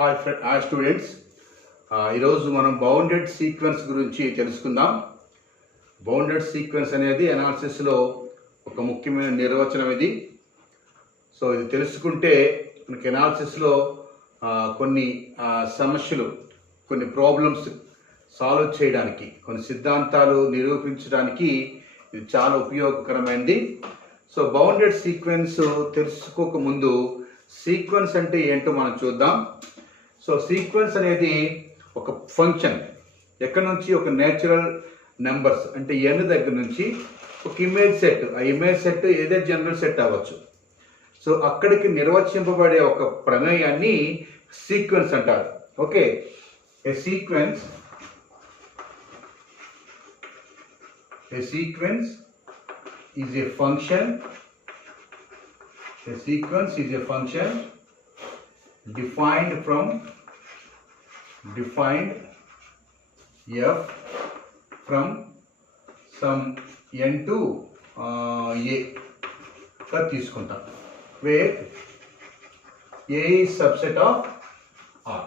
Hi students. ఈరోజు మనం bounded sequence గురించి తెలుసుకుందాం. బౌండెడ్ సీక్వెన్స్ అనేది అనాలిసిస్లో ఒక ముఖ్యమైన నిర్వచనం ఇది. సో ఇది తెలుసుకుంటే మనకి అనాలిసిస్లో కొన్ని సమస్యలు, కొన్ని ప్రాబ్లమ్స్ సాల్వ్ చేయడానికి, కొన్ని సిద్ధాంతాలు నిరూపించడానికి ఇది చాలా ఉపయోగకరమైనది. సో బౌండెడ్ సీక్వెన్స్ తెలుసుకోకముందు సీక్వెన్స్ అంటే ఏంటో మనం చూద్దాం. సో సీక్వెన్స్ అనేది ఒక ఫంక్షన్, ఎక్కడి నుంచి ఒక నేచురల్ నెంబర్స్ అంటే n దగ్గర నుంచి ఒక ఇమేజ్ సెట్, ఆ ఇమేజ్ సెట్ ఏదైతే జనరల్ సెట్ అవ్వచ్చు. సో అక్కడికి నిర్వచింపబడే ఒక ప్రమేయాన్ని సీక్వెన్స్ అంటారు. Okay, A sequence is a function. A sequence is a function defined f from some n to a గా తీసుకుంటాం, where a is subset of r.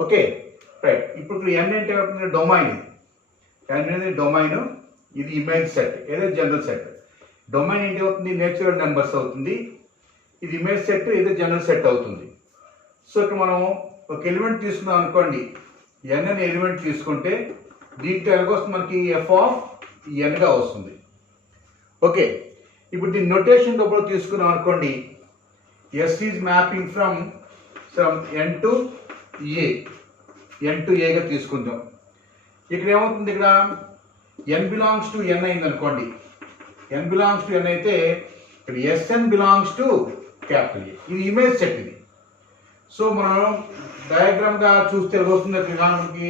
Okay right. ఇప్పుడు n అంటే అవుతుంది domain. n అనేది domain, ఇది image set, ఏదో general set. Domain ఏంటి అవుతుంది? నేచురల్ నెంబర్స్ అవుతుంది. ఇది ఇమేజ్ సెట్, ఇది జనరల్ సెట్ అవుతుంది. సో ఇక్కడ మనం ఒక ఎలిమెంట్ తీసుకున్నాం అనుకోండి, n అనే ఎలిమెంట్ తీసుకుంటే దీంట్లో ఎలాగ వస్తుంది? మనకి f ఆఫ్ nగా వస్తుంది. ఓకే, ఇప్పుడు దీని నొటేషన్ లోపల తీసుకున్నాం అనుకోండి, s is mapping from n to a గా తీసుకుంటాం. ఇక్కడ ఏమవుతుంది? ఇక్కడ n బిలాంగ్స్ టు n అయింది అనుకోండి, n బిలాంగ్స్ టు n అయితే ఇక్కడ sn belongs to capital A. ఇది ఇమేజ్ సెట్ ఇది. సో మనం డయాగ్రామ్గా చూస్తే వస్తుంది. మనకి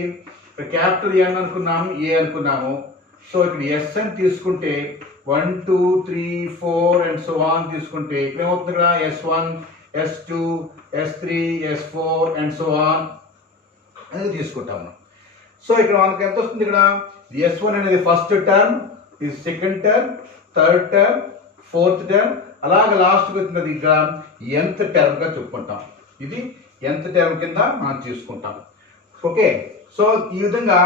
క్యాపిటల్ N అనుకున్నాము, A అనుకున్నాము. సో ఇక్కడ sn తీసుకుంటే 1 2 3 4 అండ్ సో ఆన్ తీసుకుంటే ఇక్కడ ఏమవుతుంది? ఇక్కడ s1 s2 s3 s4 and so on అనేది తీసుకుంటాము. సో ఇక్కడ మనకి ఎంత వస్తుంది? ఇక్కడ s1 అనేది ఫస్ట్ టర్మ్, ఇది second term, third term, fourth term, అలాగే లాస్ట్కి వచ్చినది ఇక్కడ nth టర్మ్గా చెప్పుకుంటాం. ఇది nth టర్మ్ కింద మనం తీసుకుంటాం. ఓకే, సో ఈ విధంగా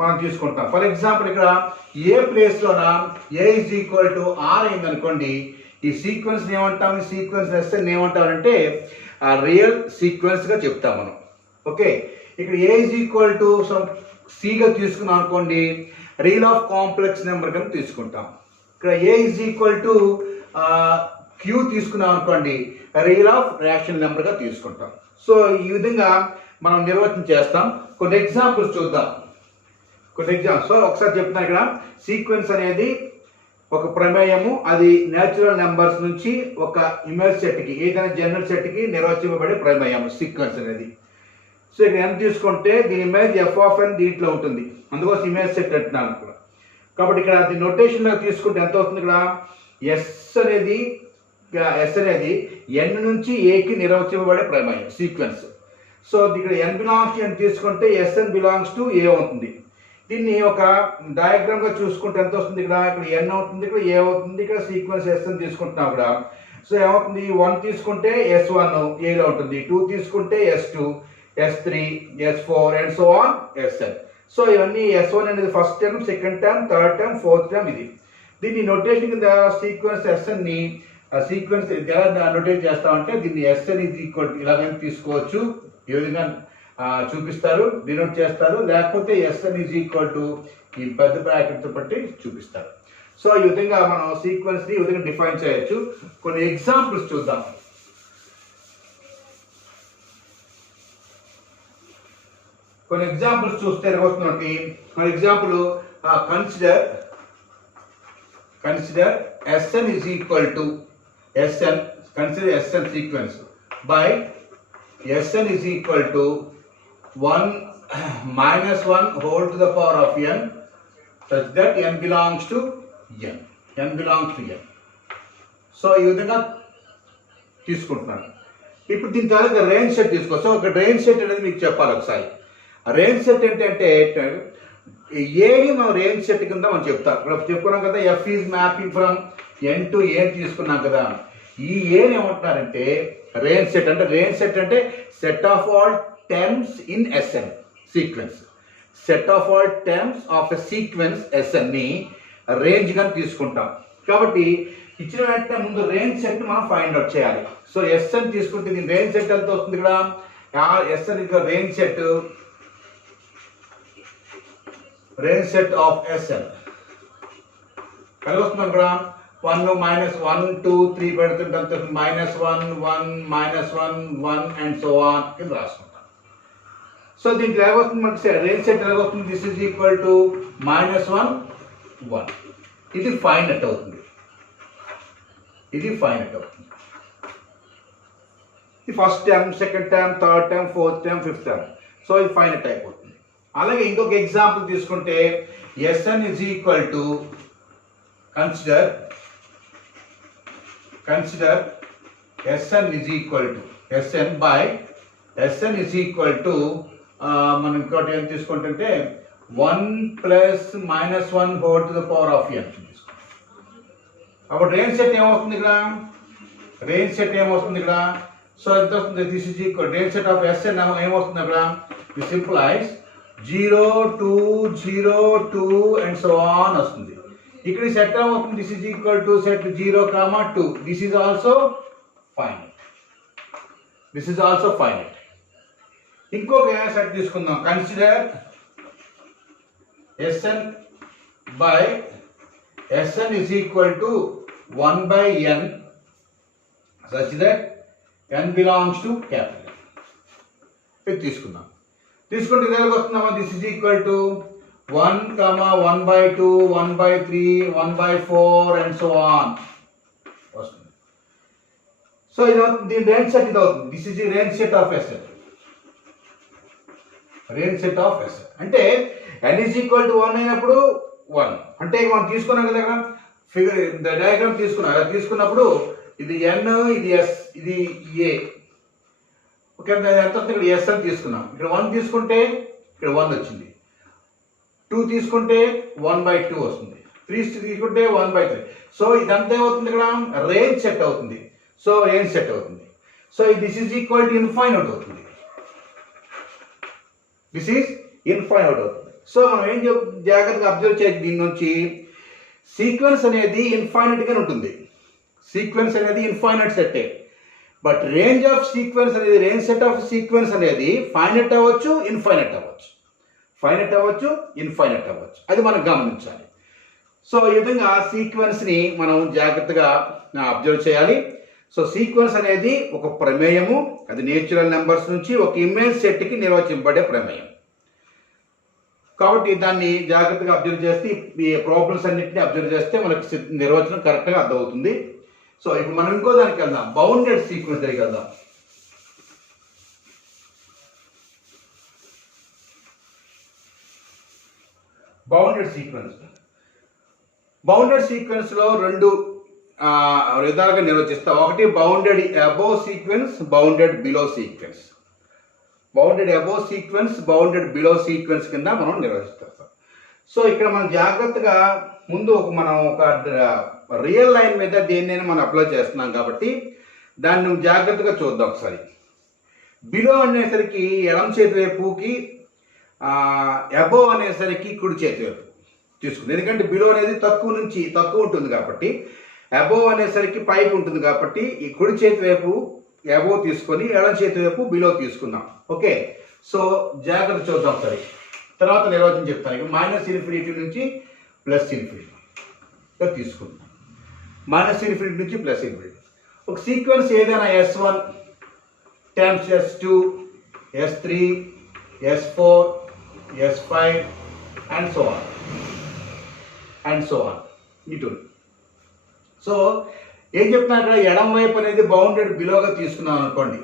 మనం తీసుకుంటాం. ఫర్ ఎగ్జాంపుల్ ఇక్కడ ఏ ప్లేస్లోన a is equal to r అయింది అనుకోండి, ఈ సీక్వెన్స్ ఏమంటాం? ఈ సీక్వెన్స్ ఎస్ఎన్ ఏమంటామంటే రియల్ సీక్వెన్స్గా చెప్తాం మనం. ఓకే, ఇక్కడ a ఈజ్ ఈక్వల్ టు సిగా తీసుకున్నాం అనుకోండి, రియల్ ఆఫ్ కాంప్లెక్స్ నెంబర్ కింద తీసుకుంటాం. ఇక్కడ a is equal to q తీసుకున్నాం అనుకోండి, రియల్ ఆఫ్ రేషనల్ నెంబర్గా తీసుకుంటాం. సో ఈ విధంగా మనం నిర్వచనం చేస్తాం. కొన్ని ఎగ్జాంపుల్స్ చూద్దాం. సో ఒకసారి చెప్తున్నాను, ఇక్కడ సీక్వెన్స్ అనేది ఒక ప్రమేయము, అది నేచురల్ నెంబర్స్ నుంచి ఒక ఇమేజ్ సెట్కి, ఏదైనా జనరల్ సెట్కి నిర్వచింపబడే ప్రమేయం సీక్వెన్స్ అనేది. సో ఇక్కడ n తీసుకుంటే దీని ఇమేజ్ f ఆఫ్ n దీంట్లో ఉంటుంది, అందుకోసం ఇమేజ్ సెట్ అంటున్నాను ఇక్కడ. కాబట్టి ఇక్కడ అది నొటేషన్లో తీసుకుంటే ఎంత వస్తుంది? ఇక్కడ s అనేది n నుంచి ఏకి నిర్వచింపబడే ప్రమేయం సీక్వెన్స్. సో ఇక్కడ n బిలాంగ్స్ టు n తీసుకుంటే sn బిలాంగ్స్ టు a అవుతుంది. దీన్ని ఒక డయాగ్రామ్గా చూసుకుంటే ఎంత వస్తుంది? ఇక్కడ n అవుతుంది, ఇక్కడ a అవుతుంది, ఇక్కడ సీక్వెన్స్ sn తీసుకుంటున్నాం ఇక్కడ. సో ఏమవుతుంది? 1 తీసుకుంటే s1 ఏలో ఉంటుంది, 2 తీసుకుంటే s2 s3 s4 and so on sn. So ఇవన్నీ s1 అనేది first term, second term, third term, fourth term. ఇది దీన్ని నొటేషన్ కింద సీక్వెన్స్ sn సీక్వెన్స్ ఎలా నోటేట్ చేస్తామంటే దీన్ని sn ఈజ్ ఈక్వల్ ఇలాగైనా తీసుకోవచ్చు, ఈ విధంగా చూపిస్తారు, డినోట్ చేస్తారు. లేకపోతే sn ఈజ్ ఈక్వల్ టు ఈ పెద్ద బ్రాకెట్తో బట్టి చూపిస్తారు. సో ఈ విధంగా మనం సీక్వెన్స్ని ఈ విధంగా డిఫైన్ చేయొచ్చు. కొన్ని ఎగ్జాంపుల్స్ చూద్దాం. కొన్ని ఎగ్జాంపుల్స్ చూస్తే వస్తున్నట్టు, for example consider sn is equal to sn, consider sn sequence by sn is equal to 1 minus 1 whole to the power of n such that n belongs to n. So ఈ విధంగా తీసుకుంటున్నాను. ఇప్పుడు దీని తర్వాత range set తీసుకో. So ఒక range set అనేది మీకు చెప్పాలి ఒకసారి. రేంజ్ సెట్ ఏంటంటే ఏది మనం రేంజ్ సెట్ కింద మనం చెప్తాం. ఇప్పుడు చెప్పుకున్నాం కదా, f is mapping from n to a తీసుకున్నాం కదా. ఈ ఏని ఏమంటున్నారంటే రేంజ్ సెట్ అంటే set of all terms in SN sequence. Set of all terms of a sequence ఎస్ఎన్ని రేంజ్గా తీసుకుంటాం. కాబట్టి ఇచ్చిన వెంటనే ముందు రేంజ్ సెట్ మనం ఫైండ్ అవుట్ చేయాలి. సో ఎస్ఎన్ తీసుకుంటే దీని రేంజ్ సెట్ ఎంత వస్తుంది ఇక్కడ? ఎస్ఎన్ ఇక రేంజ్ సెట్ ఆఫ్ ఎస్ఎన్ ఎలా వస్తుంది ఇక్కడ? 1 -1 2 3 పెడుతుంటే -1 1 -1 1 అండ్ సో ఆన్ కింద రాసుకుంటాం. సో దీంట్లో ఏమవుతుంది మనకి రేంజ్ సెట్ ఎలాగొస్తుంది? This is equal to -1 1. ఇది ఫైనట్ అవుతుంది. ఇది first term, second term, third term, fourth term, fifth term. So ఇది ఫైనట్ అయిపోతుంది. అలాగే ఇంకొక ఎగ్జాంపుల్ తీసుకుంటే Sn is equal to consider Sn is equal to మనం ఇంకోటి ఏం తీసుకుంటుంటే 1 + -1 whole to the power of n తీసుకుంటాం. అప్పుడు రేంజ్ సెట్ ఏమవుతుంది ఇక్కడ? సో ఎంత వస్తుంది? This is equal range set of Sn ఏమవుతుంది ఇక్కడ? This implies 0 2 0 2 and so on వస్తుంది. ఇక్కడ సెట్ ఏమవుతుంది? This is equal to set 0, 2. This is also finite. ఇంకొక సెట్ తీసుకుందాం. Consider Sn is equal to 1/n such that n belongs to capital. ఇది తీసుకుందాం. తీసుకుంటే ఇది ఎలాగ వస్తుందమ్మా? This is equal to 1, 1/2 1/3 1/4 and so on వస్తుంది. సో ఇది దీని రేంజ్ సెట్ ఇది అవుతుంది. This is the range set of Sn. అంటే n ఈజ్ ఈక్వల్ టు 1 అయినప్పుడు 1 అంటే మనం తీసుకున్నాం కదా ఇక్కడ ఫిగర్ డయాగ్రామ్ తీసుకున్నప్పుడు ఇది n, ఇది s, ఇది a. ఓకే, ఎంత వస్తుంది? ఇక్కడ s అని తీసుకున్నాం. ఇక్కడ 1 తీసుకుంటే ఇక్కడ 1 వచ్చింది. 2 తీసుకుంటే 1/2 వస్తుంది. 3 తీసుకుంటే 1/3. సో ఇదంతా ఏమవుతుంది? ఇక్కడ రేంజ్ సెట్ అవుతుంది. So this is equal to infinite అవుతుంది. సో మనం ఏం జాగ్రత్తగా అబ్జర్వ్ చేయాలి దీని నుంచి. సీక్వెన్స్ అనేది ఇన్ఫైనైట్ గానే ఉంటుంది. ఇన్ఫైనైట్ సెట్టే. But range set of sequence అనేది ఫైనైట్ అవ్వచ్చు, ఇన్ఫైనైట్ అవ్వచ్చు. అది మనం గమనించాలి. సో ఈ విధంగా సీక్వెన్స్ని మనం జాగ్రత్తగా అబ్జర్వ్ చేయాలి. సో సీక్వెన్స్ అనేది ఒక ప్రమేయము. అది నేచురల్ నెంబర్స్ నుంచి ఒక ఇమేజ్ సెట్కి నిర్వచింపబడే ప్రమేయం. కాబట్టి దాన్ని జాగ్రత్తగా అబ్జర్వ్ చేస్తే ఈ ప్రాబ్లమ్స్ అన్నింటినీ అబ్జర్వ్ చేస్తే మనకి నిర్వచనం కరెక్ట్గా అర్థమవుతుంది. సో ఇప్పుడు మనం ఇంకో దానికి వెళ్దాం. బౌండెడ్ సీక్వెన్స్ దగ్గరికి వెళ్దాం. బౌండెడ్ సీక్వెన్స్ లో 2 విధాలుగా నిర్వచిస్తాం. ఒకటి bounded above sequence, bounded below sequence. Bounded below sequence కింద మనం నిర్వహిస్తాం. సో ఇక్కడ మనం జాగ్రత్తగా ముందు మనం ఒక రియల్ లైన్ మీద దేన్నైనా మనం అప్లై చేస్తున్నాం కాబట్టి దాన్ని జాగ్రత్తగా చూద్దాం ఒకసారి. బిలో అనేసరికి ఎడమ చేతి వైపుకి, అబోవ్ అనేసరికి కుడి చేతి వైపు తీసుకుంది. ఎందుకంటే బిలో అనేది తక్కువ ఉంటుంది కాబట్టి, అబోవ్ అనేసరికి పైకి ఉంటుంది కాబట్టి ఈ కుడి చేతి వైపు అబోవ్ తీసుకొని ఎడమ చేతి వైపు బిలో తీసుకుందాం. ఓకే, సో జాగ్రత్త చూద్దాం సరే. తర్వాత నిర్వచనం చెప్తాను. ఇక -∞ నుంచి +∞ తీసుకుందాం. -∞ నుంచి +∞. ఒక సీక్వెన్స్ ఏదైనా S1 times S2 S3 S4 S5 and so on ఇటు. సో ఏం చెప్తున్నా ఇక్కడ ఎడమ వైపు అనేది బౌండెడ్ బిలోగా తీసుకున్నాం అనుకోండి.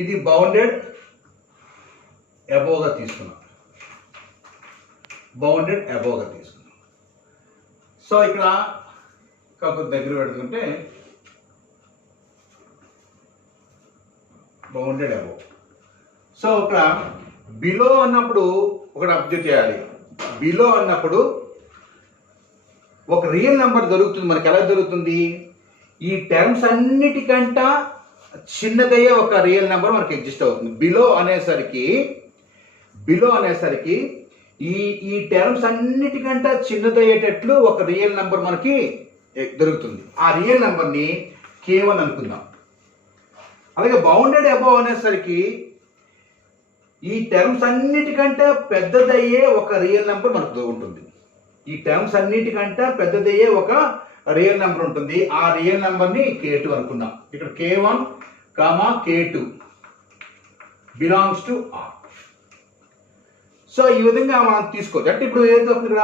ఇది బౌండెడ్ అబోవ్గా తీసుకున్నాం. సో ఇక్కడ కాకపోతే దగ్గర పెడుతుంటే బౌండెడ్ అబోవ్. సో ఇక్కడ బిలో అన్నప్పుడు ఒకటి అబ్జర్వ్ చేయాలి. బిలో అన్నప్పుడు ఒక రియల్ నెంబర్ దొరుకుతుంది. మనకి ఎలా దొరుకుతుంది? ఈ టర్మ్స్ అన్నిటికంట చిన్నదయ్యే ఒక రియల్ నెంబర్ మనకి ఎగ్జిస్ట్ అవుతుంది. బిలో అనేసరికి ఈ టర్మ్స్ అన్నిటికంట చిన్నదయ్యేటట్లు ఒక రియల్ నెంబర్ మనకి దొరుకుతుంది. ఆ రియల్ నెంబర్ని K1 అనుకుందాం. అలాగే బౌండెడ్ అబోవ్ అనేసరికి ఈ టర్మ్స్ అన్నిటికంటే పెద్దదయ్యే ఒక రియల్ నెంబర్ మనకు ఉంటుంది. ఈ టర్మ్స్ అన్నిటికంటే పెద్దదయ్యే ఒక రియల్ నెంబర్ ఉంటుంది. ఆ రియల్ నెంబర్ని K2 అనుకుందాం. ఇక్కడ K1, K2 belongs to R. So ఈ విధంగా మనం తీసుకోవచ్చు. అంటే ఇప్పుడు ఏం చెప్తుంది ఇక్కడ?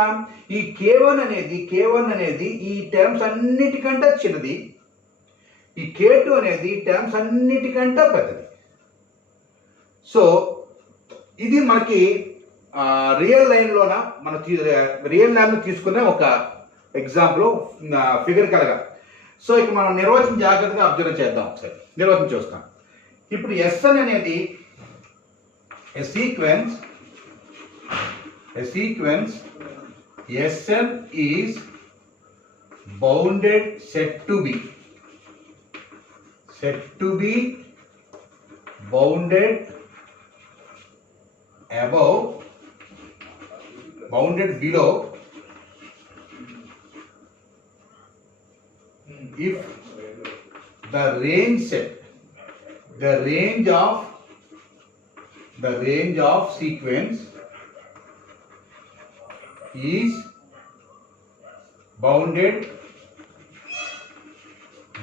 ఈ K1 అనేది ఈ టర్మ్స్ అన్నిటికంటే చిన్నది, ఈ K2 అనేది టర్మ్స్ అన్నిటికంటే పెద్దది. సో ఇది మనకి రియల్ లైన్లోన మన రియల్ లైన్ తీసుకునే ఒక ఎగ్జాంపుల్ ఫిగర్ కలగా. సో ఇక మనం నిర్వచనం జాగ్రత్తగా అబ్జర్వ్ చేద్దాం. ఒకసారి నిర్వచనం చూస్తాం. ఇప్పుడు Sn అనేది a sequence Sn is bounded set to be bounded above, bounded below if the range of sequence is bounded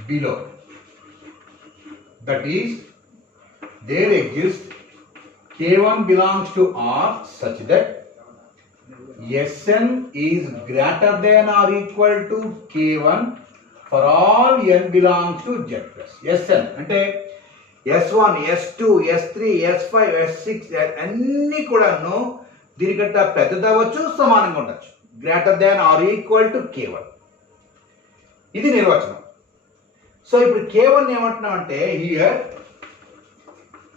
below, that is there exists K1 belongs to R such that Sn is greater than or equal to K1 for all n belongs to Z plus. Sn అంటే S1, S2, S3, S5, S6 అన్నీ కూడాను దీనికంటే పెద్దది అవ్వచ్చు, సమానంగా ఉండొచ్చు. Greater than or equal to K1. ఇది నిర్వచనం. సో ఇప్పుడు K1 ఏమంటున్నాం అంటే here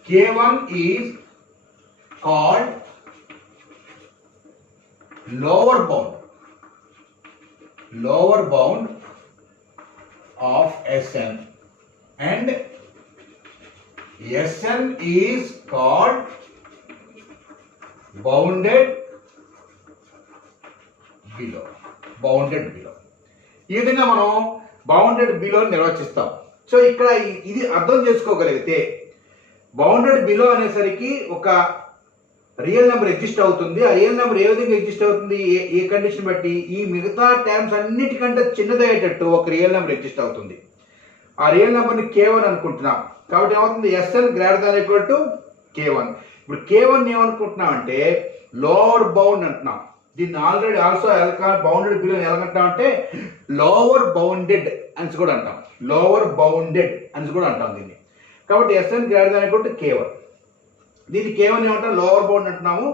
K1 is called lower bound of Sn and Sn is called bounded below. ఈ విధంగా మనం బౌండెడ్ బిలో నిర్వచిస్తాం. సో ఇక్కడ ఇది అర్థం చేసుకోగలిగితే బౌండెడ్ బిలో అనేసరికి ఒక రియల్ నెంబర్ ఎగ్జిస్ట్ అవుతుంది. ఆ రియల్ నెంబర్ ఏ విధంగా ఎగ్జిస్ట్ అవుతుంది? ఏ కండిషన్ బట్టి? ఈ మిగతా టర్మ్స్ అన్నిటికంటే చిన్నదయ్యేటట్టు ఒక రియల్ నెంబర్ ఎగ్జిస్ట్ అవుతుంది. ఆ రియల్ నెంబర్ని K1 అనుకుంటున్నాం. కాబట్టి ఏమవుతుంది? Sn greater than equal to K1. ఇప్పుడు K1 ఏమనుకుంటున్నాం అంటే లోవర్ బౌండ్ అంటున్నాం. దీన్ని ఆల్రెడీ ఆల్సో బౌండెడ్ బిలో ఎలాగంటాం అంటే లోవర్ బౌండెడ్ అని కూడా అంటాం. దీన్ని. కాబట్టి Sn greater than equal to K1. దీన్ని K1 ఏమంటాం? లోవర్ బౌండ్ అంటున్నాము.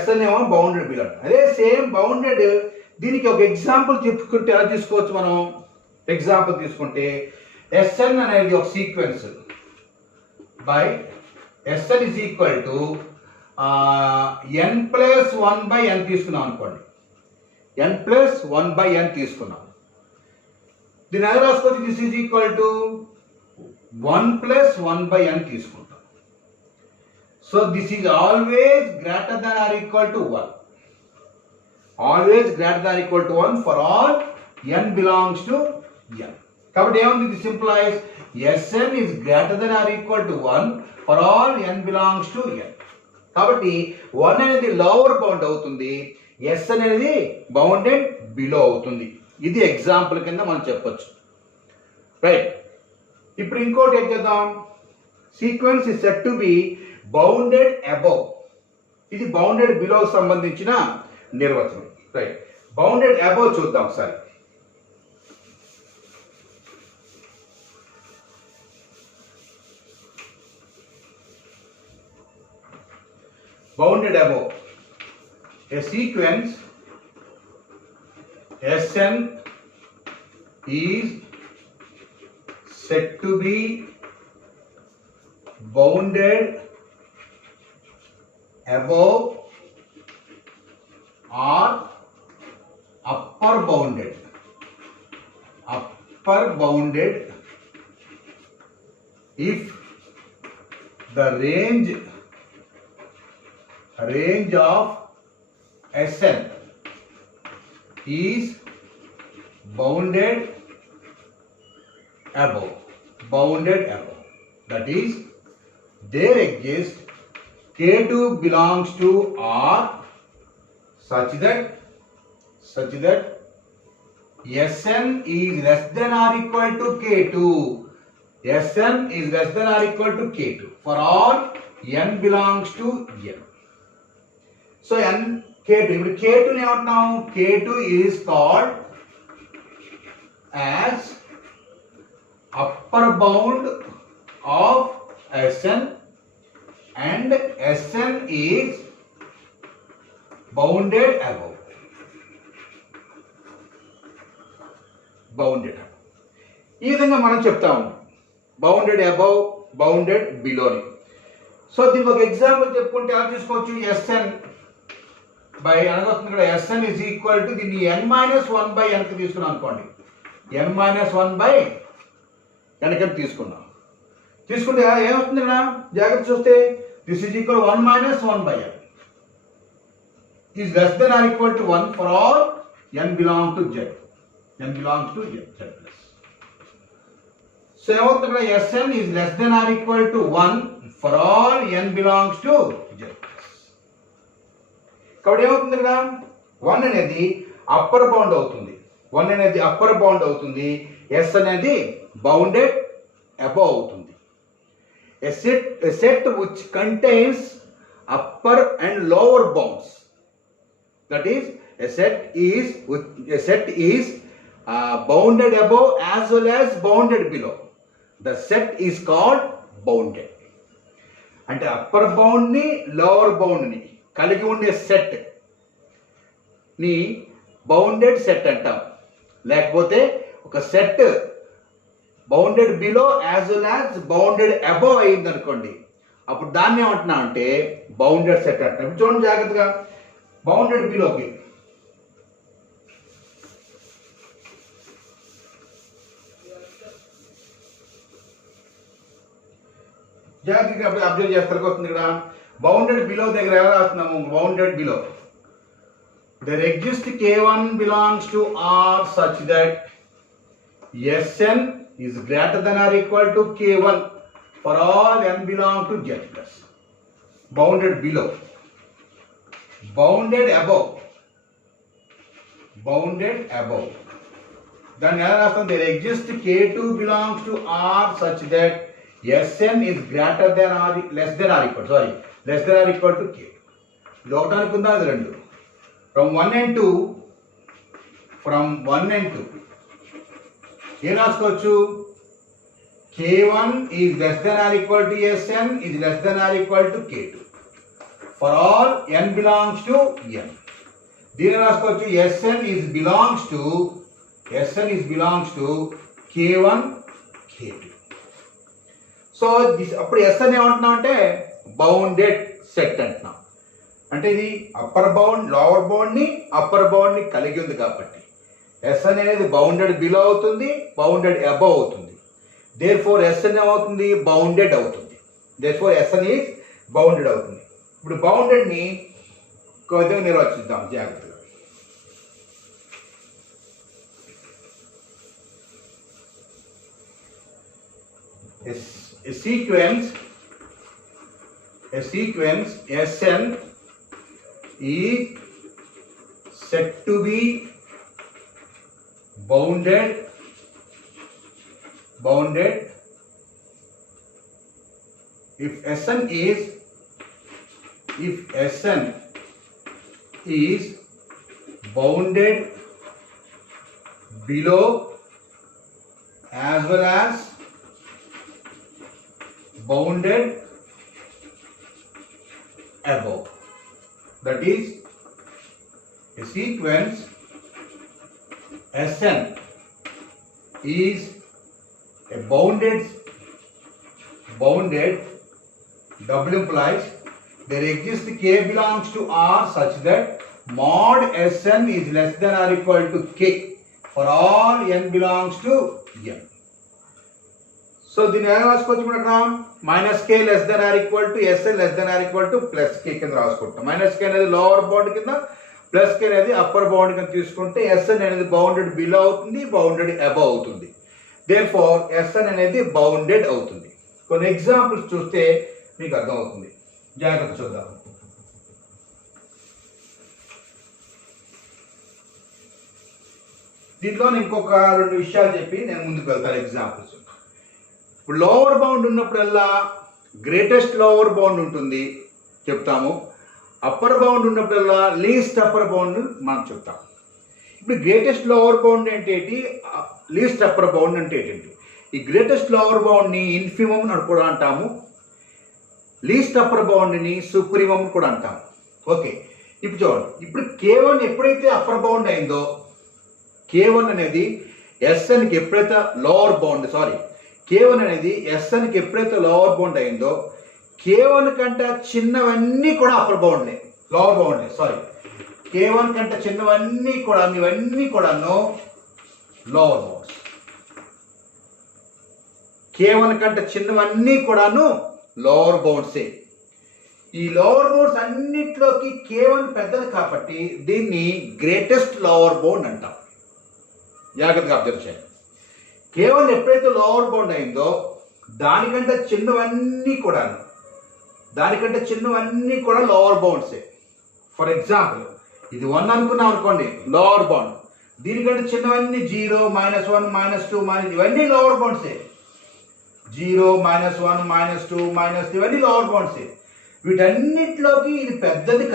Sn ఏమో బౌండెడ్ బిలో అంటాం. అదే సేమ్ బౌండెడ్ దీనికి ఒక ఎగ్జాంపుల్ చెప్పుకుంటే ఎలా తీసుకోవచ్చు మనం? ఎగ్జాంపుల్ తీసుకుంటే Sn అనేది ఒక sequence by Sn is equal to n plus 1 by n తీసుకున్నాం అనుకోండి. n plus 1 by n తీసుకున్నాం. దీని ఎలా రాసుకోవచ్చు? This is equal to 1 plus 1 by n తీసుకుంటాం. So this is always greater than or equal to 1. For all n belongs to n. కాబట్టి ఏముంది? This implies Sn is greater than or equal to 1 for all n belongs to n. కాబట్టి 1 అనేది lower bound అవుతుంది, Sn అనేది bounded below అవుతుంది. ఇది example కింద మనం చెప్పొచ్చు. రైట్. ఇప్పుడు ఇంకోటి ఏం చేద్దాం? Sequence is set to be bounded above. ఇది బౌండెడ్ బిలో సంబంధించిన నిర్వచనం. రైట్. బౌండెడ్ అబోవ్ చూద్దాం ఒకసారి. Bounded above a sequence Sn is said to be bounded above or upper bounded. upper bounded if the range of Sn is bounded above. That is, there exists K2 belongs to R such that Sn is less than or equal to K2. Sn is less than or equal to K2 for all n belongs to n. So n K2. ఇప్పుడు K2 ని ఏమంటున్నాం? K2 is called as upper bound of Sn and Sn is bounded above. ఈ విధంగా మనం చెప్తా ఉంటాం bounded above, bounded బిలోని. So దీనికి ఒక ఎగ్జాంపుల్ చెప్పుకుంటే ఎలా తీసుకోవచ్చు? Sn బై అనగొస్తుంది ఇక్కడ Sn is equal to దీన్ని n-1 కి తీసుకున్నాం అనుకోండి. n-1 వెనక తీసుకుంటే ఏమవుతుంది ఇక్కడ జాగ్రత్త చూస్తే this is equal 1-1 is less than or equal to 1 for all n belong to z. So ఏమవుతుంది ఇక్కడ Sn is less than or equal to 1 for all n belongs to z. కాబట్టి ఏమవుతుంది ఇక్కడ 1 అనేది అప్పర్ బౌండ్ అవుతుంది. S అనేది bounded above అవుతుంది. A set which contains upper and lower bounds. That is, a set is bounded above as well as bounded below. The set is called bounded. అంటే upper bound ని lower bound ని కలిగి ఉండే set ని bounded set అంటాం. లేకపోతే ఒక set bounded below as well as bounded above అయింది అనుకోండి, అప్పుడు దాన్ని ఏమంటున్నా అంటే బౌండెడ్ సెట్ అంటాం. చూడండి జాగ్రత్తగా, బౌండెడ్ బిలోకి జాగ్రత్తగా అబ్జర్వ్ చేస్తారు వస్తుంది ఇక్కడ. బౌండెడ్ బిలో దగ్గర ఎలా రాస్తున్నాము? Bounded below there exists K1 belongs to R such that Sn is greater than or equal to K1 for all n belong to Z plus. Bounded below, bounded above. Then there exists K2 belongs to R such that Sn is greater than or less than or equal to K2. లోటానికి ఉందా అది రెండు. From 1 and 2 ఏం రాసుకోవచ్చు? K1 is less than or equal to Sn is less than or equal to K2 for all n belongs to n. దీన్ని రాసుకోవచ్చు Sn is belongs to K1 K2. So అప్పుడు Sn ఏమంటున్నాం అంటే bounded set అంటున్నాం. అంటే ఇది upper bound lower bound ని కలిగి ఉంది కాబట్టి Sn అనేది బౌండెడ్ బిలో అవుతుంది, బౌండెడ్ అబవ్ అవుతుంది. దేర్ఫోర్ Sn ఏమవుతుంది? బౌండెడ్ అవుతుంది. దేర్ఫోర్ Sn ఈజ్ బౌండెడ్ అవుతుంది. ఇప్పుడు బౌండెడ్ ని కొద్దిగా నిర్వచిద్దాం జాగ్రత్తగా. A sequence Sn is said to be bounded if Sn is bounded below as well as bounded above. That is, a sequence Sn is a bounded double implies there exists K belongs to R such that mod Sn is less than or equal to K for all n belongs to n. So దీన్ని ఎలా రాసుకోవచ్చు ఇక్కడ minus K less than or equal to SN less than or equal to plus K కింద రాసుకుంటాం. Minus K అనేది lower bound కింద, plus K అనేది upper bound కింద తీసుకుంటే ఎస్ఎన్ అనేది బౌండెడ్ బిలో అవుతుంది, బౌండెడ్ అబవ్ అవుతుంది. దేర్ఫోర్ ఎస్ఎన్ అనేది బౌండెడ్ అవుతుంది. కొన్ని ఎగ్జాంపుల్స్ చూస్తే మీకు అర్థమవుతుంది. జాగ్రత్త చూద్దాం. దీంట్లో ఇంకొక 2 విషయాలు చెప్పి నేను ముందుకు వెళ్తాను. ఎగ్జాంపుల్స్, ఇప్పుడు లోవర్ బౌండ్ ఉన్నప్పుడల్లా గ్రేటెస్ట్ లోవర్ బౌండ్ ఉంటుంది చెప్తాము, అప్పర్ బౌండ్ ఉన్నప్పుడల్లా లీస్ట్ అప్పర్ బౌండ్ మనం చెప్తాం. ఇప్పుడు గ్రేటెస్ట్ లోవర్ బౌండ్ అంటే ఏంటి, లీస్ట్ అప్పర్ బౌండ్ అంటే ఏంటి? ఈ గ్రేటెస్ట్ లోవర్ బౌండ్ని ఇన్ఫిమమ్ అని కూడా అంటాము, లీస్ట్ అప్పర్ బౌండ్ని సుప్రీమమ్ కూడా అంటాము. ఓకే, ఇప్పుడు చూడండి, ఇప్పుడు K1 ఎప్పుడైతే అప్పర్ బౌండ్ అయిందో, K1 అనేది ఎస్ఎన్కి ఎప్పుడైతే లోవర్ బౌండ్ K1 అనేది ఎస్ఎన్కి ఎప్పుడైతే లోవర్ బౌండ్ అయిందో, K1 కంటే చిన్నవన్నీ కూడా అప్పర్ బౌండ్లే, లోవర్ బౌండ్లే. K1 కంటే చిన్నవన్నీ కూడా ఇవన్నీ కూడాను లోవర్ బౌండ్స్. K1 కంటే చిన్నవన్నీ కూడాను లోవర్ బౌండ్సే. ఈ లోవర్ బౌండ్స్ అన్నిట్లోకి K1 పెద్దది కాబట్టి దీన్ని గ్రేటెస్ట్ లోవర్ బౌండ్ అంటాం. జాగ్రత్తగా అబ్జర్వ్ చేయండి. K1 ఎప్పుడైతే లోవర్ బౌండ్ అయిందో దానికంటే చిన్నవన్నీ కూడా లోవర్ బౌండ్సే. ఫర్ ఎగ్జాంపుల్, ఇది 1 అనుకున్నాం అనుకోండి, లోవర్ బౌండ్. దీనికంటే చిన్నవన్నీ 0, -1, -2 ఇవన్నీ లోవర్ బౌండ్సే. 0, -1, -2, -3 ఇవన్నీ లోవర్ బౌండ్సే. వీటన్నిటిలోకి ఇది పెద్దది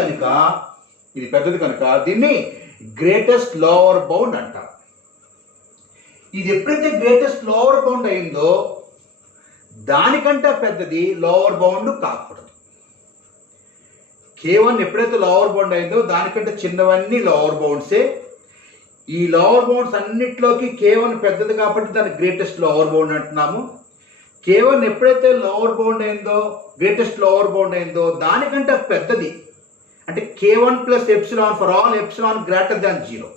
కనుక దీన్ని గ్రేటెస్ట్ లోవర్ బౌండ్ అంటాం. ఇది ఎప్పుడైతే గ్రేటెస్ట్ లోవర్ బౌండ్ అయిందో దానికంటే పెద్దది లోవర్ బౌండ్ కాకూడదు. K1 ఎప్పుడైతే లోవర్ బౌండ్ అయిందో దానికంటే చిన్నవన్నీ లోవర్ బౌండ్సే. ఈ లోవర్ బౌండ్స్ అన్నిట్లోకి K1 పెద్దది కాబట్టి దాన్ని గ్రేటెస్ట్ లోవర్ బౌండ్ అంటున్నాము. K1 ఎప్పుడైతే లోవర్ బౌండ్ అయిందో, గ్రేటెస్ట్ లోవర్ బౌండ్ అయిందో దానికంటే పెద్దది అంటే K1 plus epsilon for all epsilon greater than 0,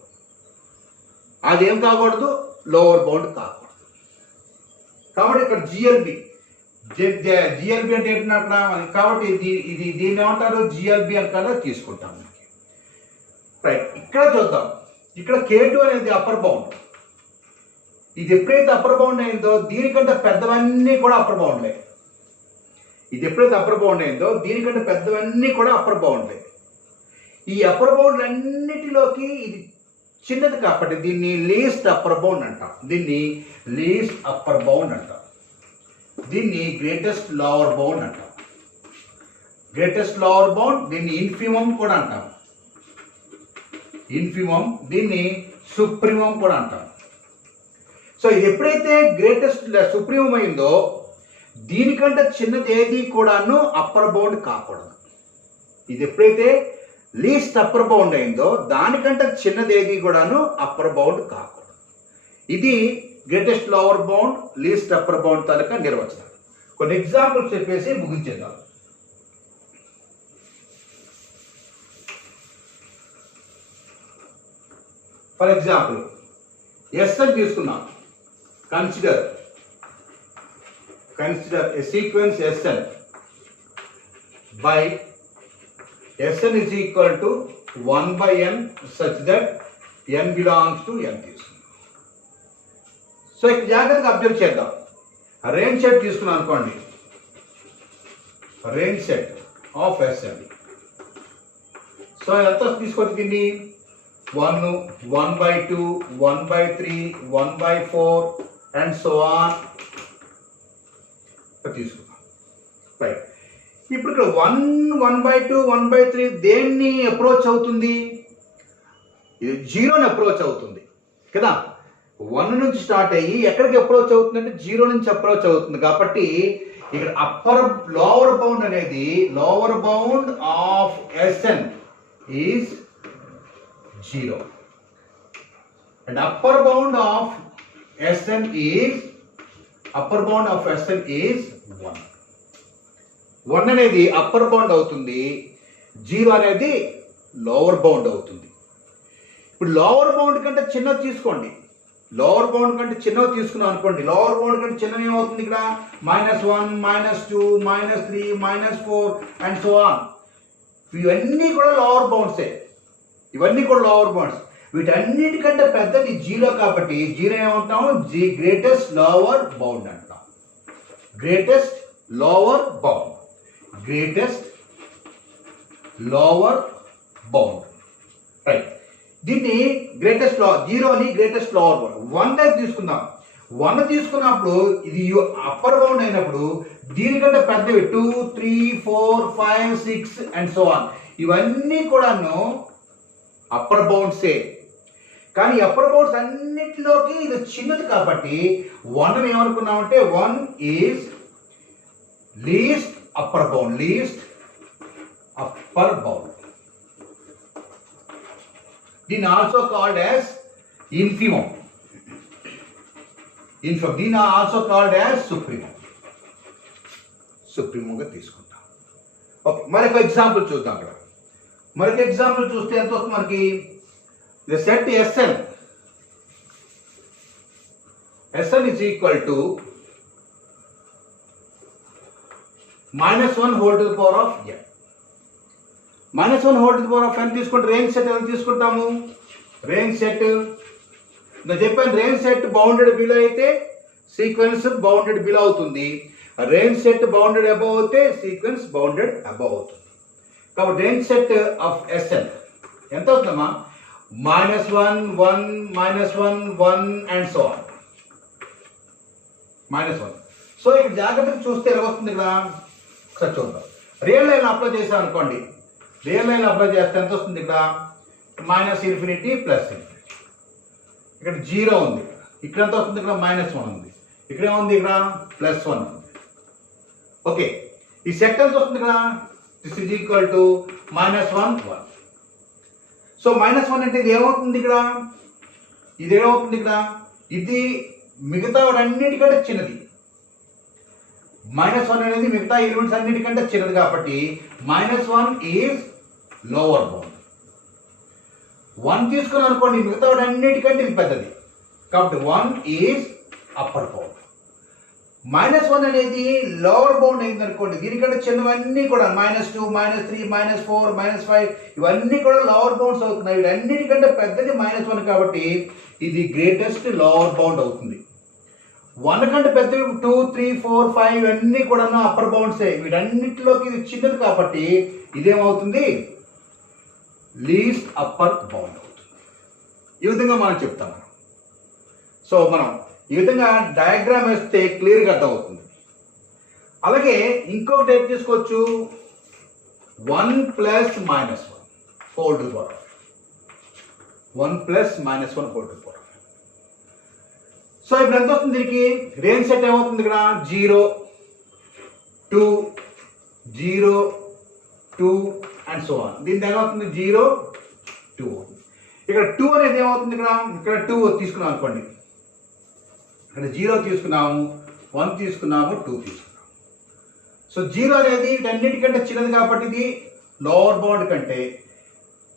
అదేం కాకూడదు, లోవర్ బౌండ్ కాకూడదు. కాబట్టి ఇక్కడ జిఎల్బి అంటే ఏంటంటే అక్కడ, కాబట్టి దీన్ని ఏమంటారు, జిఎల్బి అని తీసుకుంటాం. రైట్, ఇక్కడ చూద్దాం. ఇక్కడ K2 అనేది అప్పర్ బౌండ్. ఇది ఎప్పుడైతే అప్పర్ బౌండ్ అయిందో దీనికంటే పెద్దవన్నీ కూడా అప్పర్ బౌండ్లే. అప్పర్ బౌండ్లే. ఈ అప్పర్ బౌండ్ అన్నిటిలోకి ఇది చిన్నది కాబట్టి దీన్ని లీస్ట్ అప్పర్ బౌండ్ అంటాం. దీన్ని గ్రేటెస్ట్ లోవర్ బౌండ్ అంటాం. దీన్ని ఇన్ఫిమమ్ కూడా అంటాం. దీన్ని సుప్రీమమ్ కూడా అంటాం. సో ఇది ఎప్పుడైతే గ్రేటెస్ట్ సుప్రీమమ్ అయిందో దీనికంటే చిన్నది ఏది కూడాను అప్పర్ బౌండ్ కాకూడదు. ఇది ఎప్పుడైతే లీస్ట్ అప్పర్ బౌండ్ అయిందో దానికంటే చిన్నది ఏది కూడాను అప్పర్ బౌండ్ కాకూడదు. ఇది greatest lower bound, least upper bound తాలూకా నిర్వచనం. కొన్ని ఎగ్జాంపుల్స్ చెప్పేసి ముగించేద్దాం. ఫర్ ఎగ్జాంపుల్, ఎస్ఎన్ తీసుకున్నాం. Consider a sequence Sn by Sn is equal to 1 by n such that n belongs to n తీసుకున్నాం. సో ఇక్కడ జాగ్రత్తగా అబ్జర్వ్ చేద్దాం. రేంజ్ సెట్ తీసుకున్నాం అనుకోండి, range set of Sn. So ఎంత తీసుకొచ్చింది, 1, 1/2, 1/3, 1/4 అండ్ సో ఆన్ తీసుకున్నాం. రైట్, ఇప్పుడు ఇక్కడ 1, 1/2, 1/3 దేన్ని అప్రోచ్ అవుతుంది, ఇది 0ని అప్రోచ్ అవుతుంది కదా. 1 నుంచి స్టార్ట్ అయ్యి ఎక్కడికి అప్రోచ్ అవుతుంది అంటే 0 నుంచి అప్రోచ్ అవుతుంది. కాబట్టి ఇక్కడ లోవర్ బౌండ్ అనేది lower bound of Sn is 0 and upper bound of Sn is 1. 1 అనేది అప్పర్ బౌండ్ అవుతుంది, 0 అనేది లోవర్ బౌండ్ అవుతుంది. ఇప్పుడు లోవర్ బౌండ్ కంటే చిన్నది తీసుకోండి, లోవర్ బౌండ్ కంటే చిన్నవి తీసుకున్నాం అనుకోండి, లోవర్ బౌండ్ కంటే చిన్నవి ఏమవుతుంది ఇక్కడ -1 -2 -3 -4 అండ్ సో ఆన్. ఇవన్నీ కూడా లోవర్ బౌండ్సే, ఇవన్నీ కూడా లోవర్ బౌండ్స్. వీటన్నిటికంటే పెద్దది 0 కాబట్టి 0 ఏమంటాము, గ్రేటెస్ట్ లోవర్ బౌండ్ అంటాం. Greatest lower bound, greatest lower bound, right. దీన్ని గ్రేటెస్ట్ 0ని గ్రేటెస్ట్ లోవర్ బౌండ్. 1 టైప్ తీసుకుందాం. 1 తీసుకున్నప్పుడు ఇది అప్పర్ బౌండ్ అయినప్పుడు దీనికంటే పెద్దవి 2 3 4 5 6 అండ్ సో ఆన్, ఇవన్నీ కూడాను అప్పర్ బౌండ్సే. కానీ అప్పర్ బౌండ్స్ అన్నిటిలోకి ఇది చిన్నది కాబట్టి 1 ఏమనుకున్నామంటే 1 is least upper bound, least upper bound. దీన్ని ఆల్సో కాల్డ్ యాజ్ ఇన్ఫిమమ్, దీన్ని ఆల్సో కాల్డ్ యాజ్ సుప్రీమమ్, సుప్రీమంగా తీసుకుంటాం. ఓకే, మరొక ఎగ్జాంపుల్ చూద్దాం. అక్కడ మరొక ఎగ్జాంపుల్ చూస్తే ఎంత వస్తుంది మనకి, the set Sn is equal to -1 whole to the power of n. -1 whole to the power of n తీసుకుంటే రేంజ్ సెట్ ఎలా తీసుకుంటాము, రేంజ్ సెట్ నేను చెప్పాను, రేంజ్ సెట్ బౌండెడ్ బిలో అయితే సీక్వెన్స్ బౌండెడ్ బిలో అవుతుంది, రేంజ్ సెట్ బౌండెడ్ అబౌవ్ అయితే sequence bounded above అవుతుంది. కాబట్టి రేంజ్ సెట్ ఆఫ్ Sn ఎంత అవుతుందమ్మా, -1 1 -1 1 అండ్ సో ఆన్, -1. సో ఇక్కడ జాగ్రత్తగా చూస్తే ఎలా వస్తుంది, ఇక్కడ ఒకసారి చూద్దాం. రియల్ లైన్ అప్లై చేసాం అనుకోండి, రియల్ లైన్ అప్లై చేస్తే ఎంత వస్తుంది, ఇక్కడ -∞ +∞. ఇక్కడ 0 ఉంది, ఇక్కడ ఎంత వస్తుంది, ఇక్కడ -1 ఉంది, ఇక్కడ ఏముంది, ఇక్కడ +1 ఉంది. ఓకే, ఈ సెట్ ఎంత వస్తుంది, ఇక్కడ this is equal to -1 1. So -1 అంటే ఇది ఏమవుతుంది, ఇక్కడ ఇది ఏమవుతుంది, ఇక్కడ ఇది మిగతా అన్నిటికంటే చిన్నది. -1 అనేది మిగతా ఎలిమెంట్స్ అన్నిటికంటే చిన్నది కాబట్టి -1 ఈజ్ లోవర్ బౌండ్. 1 తీసుకుని అనుకోండి, మిగతా అన్నిటికంటే ఇది పెద్దది కాబట్టి 1 ఈజ్ అప్పర్ బౌండ్. -1 అనేది లోవర్ బౌండ్ అయింది అనుకోండి, దీనికంటే చిన్నవన్నీ కూడా -2 -3 -4 -5 ఇవన్నీ కూడా లోవర్ బౌండ్స్ అవుతున్నాయి. వీటన్నిటికంటే పెద్దది -1 కాబట్టి ఇది గ్రేటెస్ట్ లోవర్ బౌండ్ అవుతుంది. 1 కంటే పెద్దవి 2 3 4 5 ఇవన్నీ కూడా అప్పర్ బౌండ్సే. వీటన్నిటిలోకి ఇది చిన్నది కాబట్టి ఇదేమవుతుంది, లీస్ట్ అప్పర్ బౌండ్ అవుతుంది. ఈ విధంగా మనం చెప్తాం. సో మనం ఈ విధంగా డయాగ్రామ్ వేస్తే క్లియర్గా అర్థమవుతుంది. అలాగే ఇంకొకటి ఏం తీసుకోవచ్చు, 1 + -1 whole to the power of 1 + -1 whole to the power of. So ఇప్పుడు ఎంత వస్తుంది, దీనికి రేంజ్ సెట్ ఏమవుతుంది, ఇక్కడ 0 2 0 2 అండ్ సో ఆన్. దీని దగ్గర అవుతుంది 0 2. ఇక్కడ 2 అనేది ఏమవుతుంది, ఇక్కడ 2 తీసుకున్నాం అనుకోండి, ఇక్కడ 0 తీసుకున్నాము, 1 తీసుకున్నాము, 2 తీసుకున్నాము. సో 0 అనేది వీటన్నిటికంటే చిన్నది కాబట్టి ఇది లోవర్ బౌండ్ కంటే,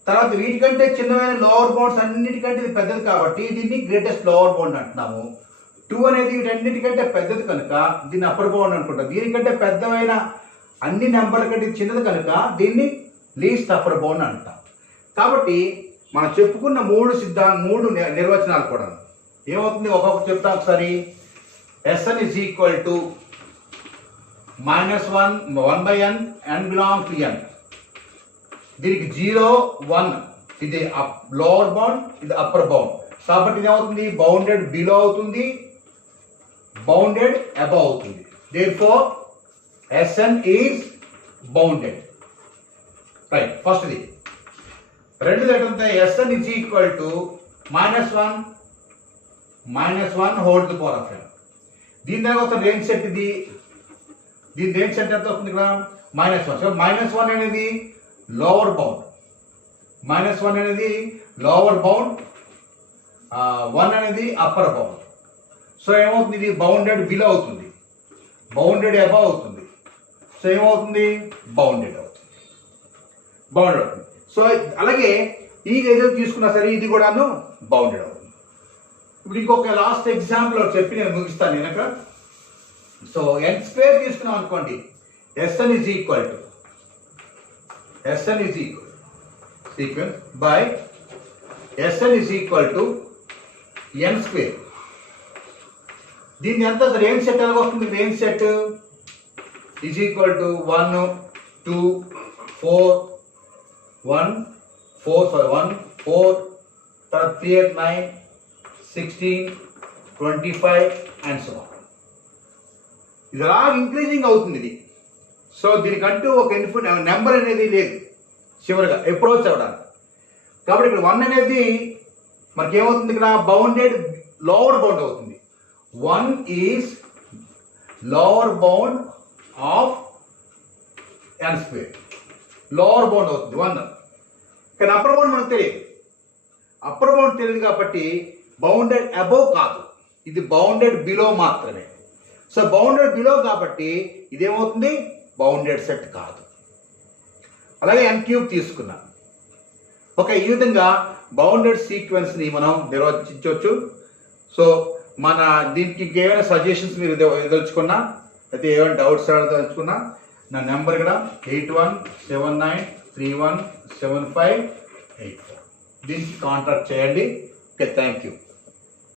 తర్వాత వీటికంటే చిన్నమైన లోవర్ బౌండ్స్ అన్నిటికంటే ఇది పెద్దది కాబట్టి దీన్ని గ్రేటెస్ట్ లోవర్ బౌండ్ అంటున్నాము. 2 అనేది వీటన్నిటికంటే పెద్దది కనుక దీన్ని అప్పర్ బౌండ్ అనుకుంటాం. దీనికంటే పెద్దమైన అన్ని నెంబర్ల కంటే చిన్నది కనుక దీన్ని లీస్ట్ అప్పర్ బౌండ్ అంటాం. కాబట్టి మనం చెప్పుకున్న మూడు నిర్వచనాలు కూడా ఏమవుతుంది, ఒక్కొక్కటి చెప్తాం ఒకసారి. Sn is equal to -1 n belongs to n. దీనికి 0 1 ఇది లోవర్ బౌండ్, ఇది అప్పర్ బౌండ్ కాబట్టి ఇది ఏమవుతుంది, బౌండెడ్ బిలో అవుతుంది, బౌండెడ్ అబౌవ్ అవుతుంది. Therefore Sn is bounded, right. First ఇది. రెండోది ఏంటంటే Sn is equal to -1 whole to the power of n. దీని దగ్గర ఒక రేంజ్ సెట్ ఇది, దీని రేంజ్ సెట్ ఎంత వస్తుంది, ఇక్కడ -1. సో -1 అనేది లోవర్ బౌండ్, -1 అనేది లోవర్ బౌండ్, 1 అనేది అప్పర్ బౌండ్. సో ఏమవుతుంది, ఇది బౌండెడ్ బిలో అవుతుంది, బౌండెడ్ అబౌవ్ అవుతుంది. సో ఏమవుతుంది, బౌండెడ్ అవుతుంది, బౌండెడ్ అవుతుంది. సో అలాగే ఇది ఏదో తీసుకున్నా సరే ఇది కూడాను బౌండెడ్ అవుతుంది. ఇప్పుడు ఇంకొక లాస్ట్ ఎగ్జాంపుల్ చెప్పి నేను ముగిస్తాను వెనక. సో ఎన్ స్క్వేర్ తీసుకున్నాం అనుకోండి, Sn is equal to sequence by Sn is equal to n square. దీన్ని ఎంత రేంజ్ సెట్ ఎలాగ వస్తుంది? Range set is equal to 1 2 4 1 4 తర్వాత 3 8 9 16 25 అండ్ సో ఆన్. ఇది అలా ఇంక్రీజింగ్ అవుతుంది ఇది. సో దీనికంటూ ఒక ఇన్పుట్ నెంబర్ అనేది లేదు చివరిగా అప్రోచ్ అవ్వడానికి. కాబట్టి ఇక్కడ 1 అనేది మనకి ఏమవుతుంది? ఇక్కడ బౌండెడ్ లోవర్ బౌండ్ అవుతుంది. 1 is lower bound of n square, lower bound అవుతుంది 1. కానీ అప్పర్ బౌండ్ మనకు తెలియదు. అప్పర్ బౌండ్ తెలియదు కాబట్టి బౌండెడ్ అబోవ్ కాదు, ఇది బౌండెడ్ బిలో మాత్రమే. సో బౌండెడ్ బిలో కాబట్టి ఇదేమవుతుంది? బౌండెడ్ సెట్ కాదు. అలాగే n³ తీసుకున్నాం. ఓకే, ఈ విధంగా బౌండెడ్ సీక్వెన్స్ని మనం నిర్వచించవచ్చు. సో మన దీనికి ఇంకేమైనా సజెషన్స్ మీరు తెలుసుకున్నా, అయితే ఏమైనా డౌట్స్ తెలుసుకున్నా, నా నెంబర్ ఇక్కడ 8179317584 దీనికి కాంటాక్ట్ చేయండి. Okay, thank you.